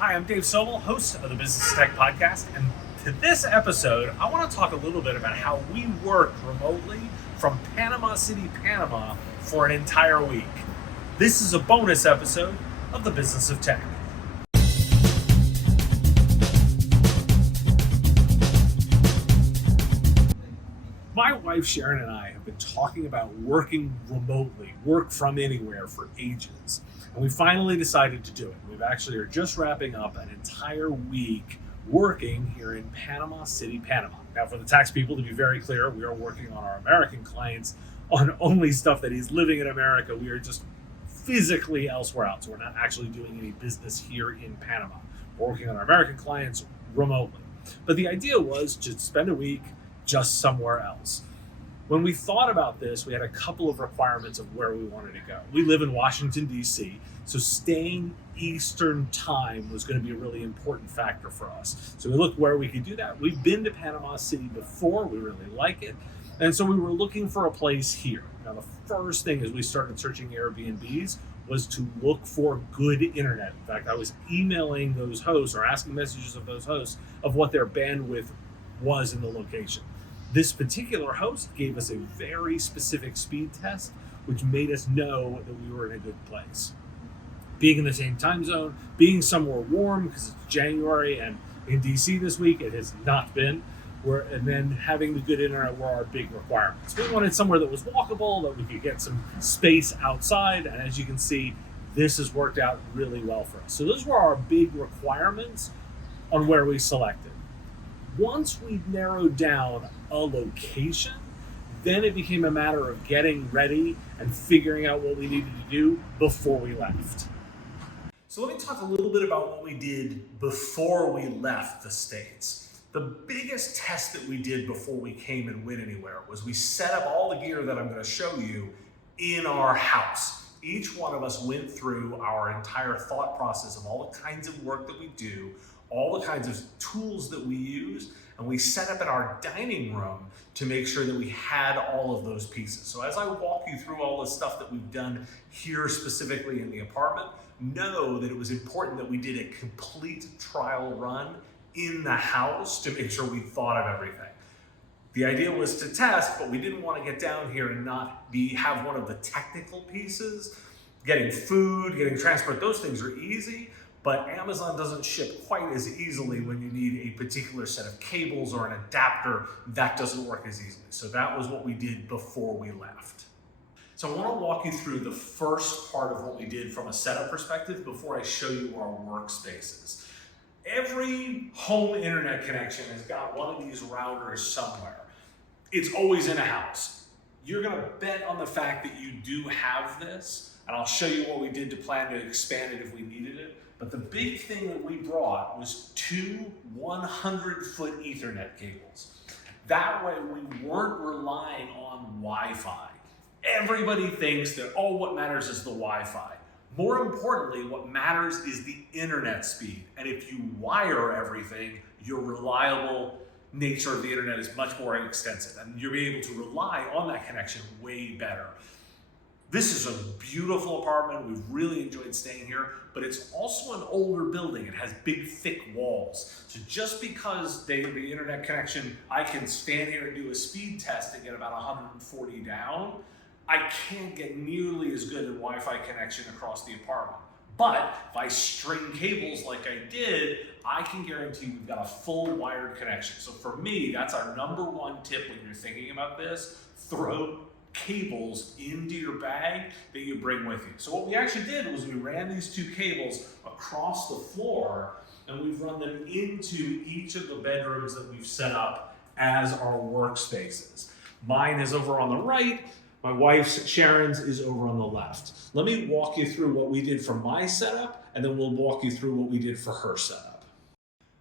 Hi, I'm Dave Sobel, host of the Business Tech Podcast, and to this episode, I want to talk a little bit about how we worked remotely from Panama City, Panama for an entire week. This is a bonus episode of the Business of Tech. My wife Sharon and I have been talking about working remotely, work from anywhere for ages. And we finally decided to do it. We've actually are just wrapping up an entire week working here in Panama City, Panama. Now, for the tax people, to be very clear, we are working on our American clients on only stuff that is living in America. We are just physically elsewhere else. We're not actually doing any business here in Panama. We're working on our American clients remotely. But the idea was to spend a week just somewhere else. When we thought about this, we had a couple of requirements of where we wanted to go. We live in Washington, D.C., so staying Eastern time was going to be a really important factor for us. So we looked where we could do that. We've been to Panama City before. We really like it. And so we were looking for a place here. Now, the first thing as we started searching Airbnbs was to look for good internet. In fact, I was emailing those hosts or asking messages of those hosts of what their bandwidth was in the location. This particular host gave us a very specific speed test, which made us know that we were in a good place. Being in the same time zone, being somewhere warm because it's January and in DC this week, it has not been, and then having the good internet were our big requirements. We wanted somewhere that was walkable, that we could get some space outside, and as you can see, this has worked out really well for us. So those were our big requirements on where we selected. Once we narrowed down a location, then it became a matter of getting ready and figuring out what we needed to do before we left. So let me talk a little bit about what we did before we left the States. The biggest test that we did before we came and went anywhere was we set up all the gear that I'm going to show you in our house. Each one of us went through our entire thought process of all the kinds of work that we do, all the kinds of tools that we use, and we set up in our dining room to make sure that we had all of those pieces. So as I walk you through all the stuff that we've done here specifically in the apartment, know that it was important that we did a complete trial run in the house to make sure we thought of everything. The idea was to test, but we didn't want to get down here and not have one of the technical pieces. Getting food, getting transport, those things are easy. But Amazon doesn't ship quite as easily when you need a particular set of cables or an adapter. That doesn't work as easily. So that was what we did before we left. So I want to walk you through the first part of what we did from a setup perspective before I show you our workspaces. Every home internet connection has got one of these routers somewhere. It's always in a house. You're going to bet on the fact that you do have this, and I'll show you what we did to plan to expand it if we needed it. But the big thing that we brought was two 100-foot Ethernet cables. That way we weren't relying on Wi-Fi. Everybody thinks that, what matters is the Wi-Fi. More importantly, what matters is the internet speed. And if you wire everything, your reliable nature of the internet is much more extensive, and you'll be able to rely on that connection way better. This is a beautiful apartment. We've really enjoyed staying here, but it's also an older building. It has big, thick walls. So just because the internet connection, I can stand here and do a speed test and get about 140 down, I can't get nearly as good a Wi-Fi connection across the apartment. But if I string cables like I did, I can guarantee we've got a full wired connection. So for me, that's our number one tip when you're thinking about this. Throw cables into your bag that you bring with you. So what we actually did was we ran these two cables across the floor, and we've run them into each of the bedrooms that we've set up as our workspaces. Mine is over on the right. My wife's, Sharon's, is over on the left. Let me walk you through what we did for my setup, and then we'll walk you through what we did for her setup.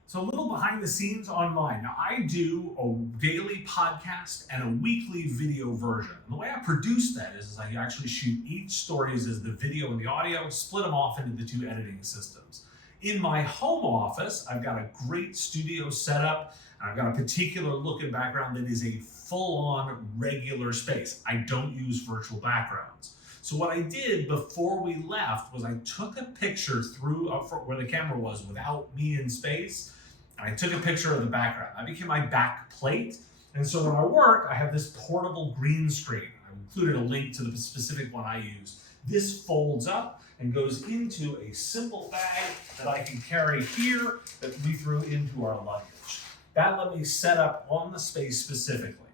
So a little behind the scenes on mine. Now, I do a daily podcast and a weekly video version. And the way I produce that is I actually shoot each stories as the video and the audio, split them off into the two editing systems. In my home office, I've got a great studio setup, and I've got a particular look and background that is a full-on regular space. I don't use virtual backgrounds. So what I did before we left was I took a picture through up where the camera was without me in space, and I took a picture of the background. That became my back plate. And so when I work, I have this portable green screen. I included a link to the specific one I used. This folds up and goes into a simple bag that I can carry here that we threw into our luggage. That let me set up on the space specifically.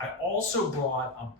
I also brought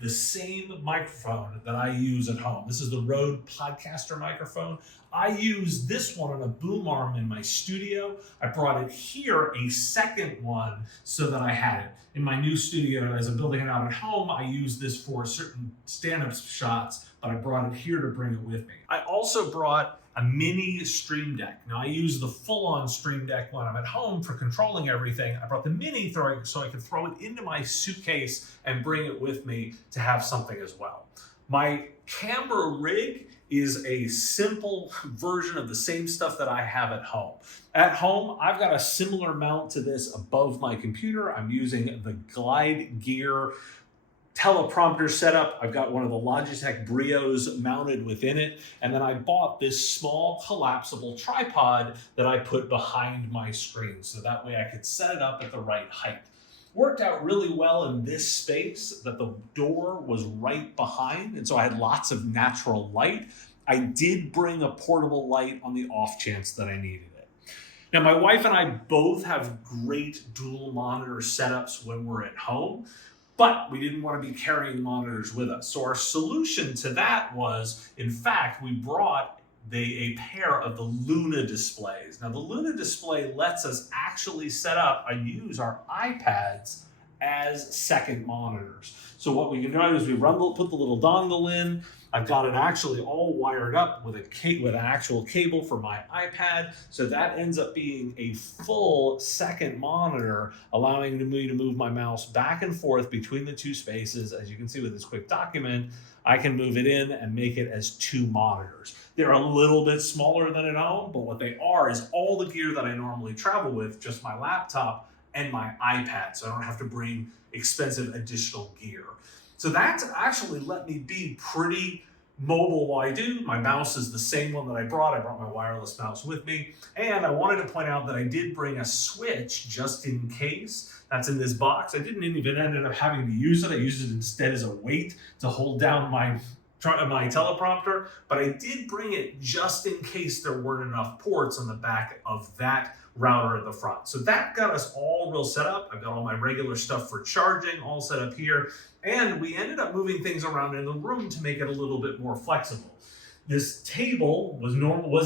the same microphone that I use at home. This is the Rode Podcaster microphone. I use this one on a boom arm in my studio. I brought it here, a second one, so that I had it. In my new studio, as I'm building it out at home, I use this for certain stand-up shots, but I brought it here to bring it with me. I also brought a mini Stream Deck. Now I use the full-on Stream Deck when I'm at home for controlling everything. I brought the mini so I could throw it into my suitcase and bring it with me to have something as well. My camera rig is a simple version of the same stuff that I have at home. At home, I've got a similar mount to this above my computer. I'm using the Glide Gear teleprompter setup. I've got one of the Logitech Brios mounted within it. And then I bought this small collapsible tripod that I put behind my screen. So that way I could set it up at the right height. Worked out really well in this space that the door was right behind. And so I had lots of natural light. I did bring a portable light on the off chance that I needed it. Now, my wife and I both have great dual monitor setups when we're at home, but we didn't want to be carrying monitors with us. So our solution to that was, in fact, we brought a pair of the Luna displays. Now, the Luna display lets us actually set up and use our iPads as second monitors. So what we can do is we put the little dongle in. I've got it actually all wired up with an actual cable for my iPad. So that ends up being a full second monitor, allowing me to move my mouse back and forth between the two spaces. As you can see with this quick document, I can move it in and make it as two monitors. They're a little bit smaller than at home, but what they are is all the gear that I normally travel with, just my laptop and my iPad, so I don't have to bring expensive additional gear. So that's actually let me be pretty mobile while I do. My mouse is the same one that I brought. I brought my wireless mouse with me. And I wanted to point out that I did bring a switch just in case. That's in this box. I didn't even end up having to use it. I used it instead as a weight to hold down my teleprompter, but I did bring it just in case there weren't enough ports on the back of that router at the front. So that got us all real set up. I've got all my regular stuff for charging all set up here, and we ended up moving things around in the room to make it a little bit more flexible. This table was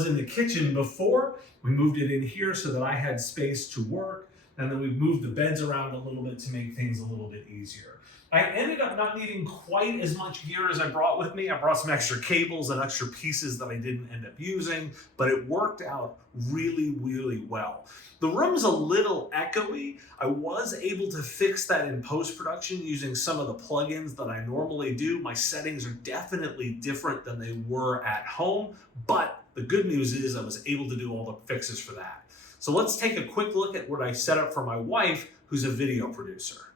in the kitchen before. We moved it in here so that I had space to work, and then we moved the beds around a little bit to make things a little bit easier. I ended up not needing quite as much gear as I brought with me. I brought some extra cables and extra pieces that I didn't end up using, but it worked out really, really well. The room's a little echoey. I was able to fix that in post-production using some of the plugins that I normally do. My settings are definitely different than they were at home, but the good news is I was able to do all the fixes for that. So let's take a quick look at what I set up for my wife, who's a video producer.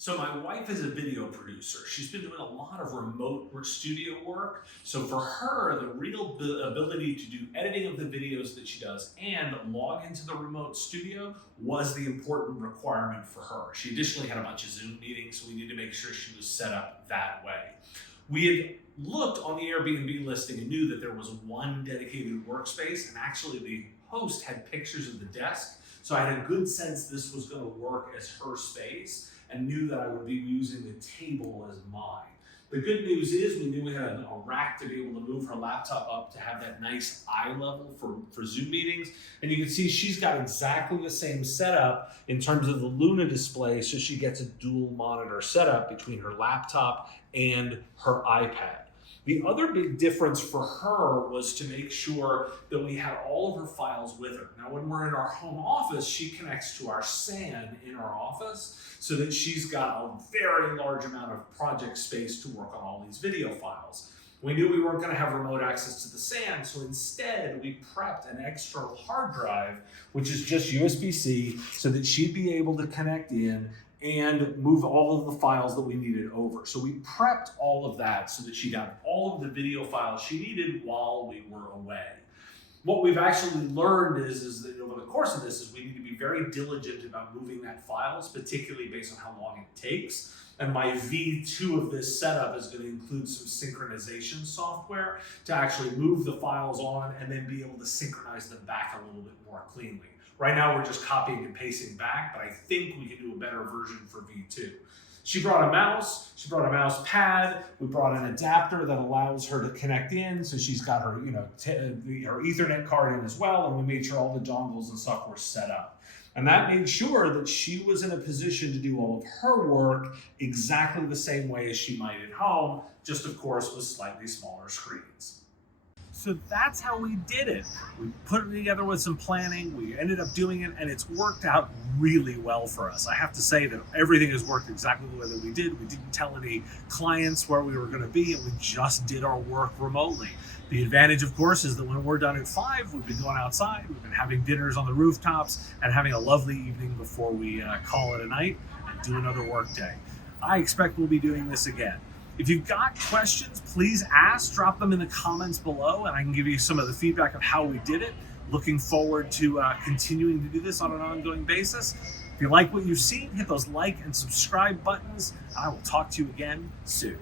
So my wife is a video producer. She's been doing a lot of remote studio work. So for her, the real ability to do editing of the videos that she does and log into the remote studio was the important requirement for her. She additionally had a bunch of Zoom meetings, so we need to make sure she was set up that way. We had looked on the Airbnb listing and knew that there was one dedicated workspace, and actually the host had pictures of the desk. So I had a good sense this was going to work as her space, and knew that I would be using the table as mine. The good news is we knew we had a rack to be able to move her laptop up to have that nice eye level for Zoom meetings. And you can see she's got exactly the same setup in terms of the Luna display, so she gets a dual monitor setup between her laptop and her iPad. The other big difference for her was to make sure that we had all of her files with her. Now, when we're in our home office, she connects to our SAN in our office so that she's got a very large amount of project space to work on all these video files. We knew we weren't going to have remote access to the SAN, so instead we prepped an external hard drive, which is just USB-C, so that she'd be able to connect in and move all of the files that we needed over. So we prepped all of that so that she got all of the video files she needed while we were away. What we've actually learned is that over the course of this is we need to be very diligent about moving that files, particularly based on how long it takes. And my V2 of this setup is going to include some synchronization software to actually move the files on and then be able to synchronize them back a little bit more cleanly. Right now we're just copying and pasting back, but I think we can do a better version for V2. She brought a mouse, she brought a mouse pad, we brought an adapter that allows her to connect in, so she's got her, her Ethernet card in as well, and we made sure all the dongles and stuff were set up. And that made sure that she was in a position to do all of her work exactly the same way as she might at home, just of course with slightly smaller screens. So that's how we did it. We put it together with some planning, we ended up doing it, and it's worked out really well for us. I have to say that everything has worked exactly the way that we did. We didn't tell any clients where we were going to be, and we just did our work remotely. The advantage, of course, is that when we're done at 5, we've been going outside, we've been having dinners on the rooftops, and having a lovely evening before we call it a night and do another work day. I expect we'll be doing this again. If you've got questions, please ask, drop them in the comments below, and I can give you some of the feedback of how we did it. Looking forward to continuing to do this on an ongoing basis. If you like what you've seen, hit those like and subscribe buttons, and I will talk to you again soon.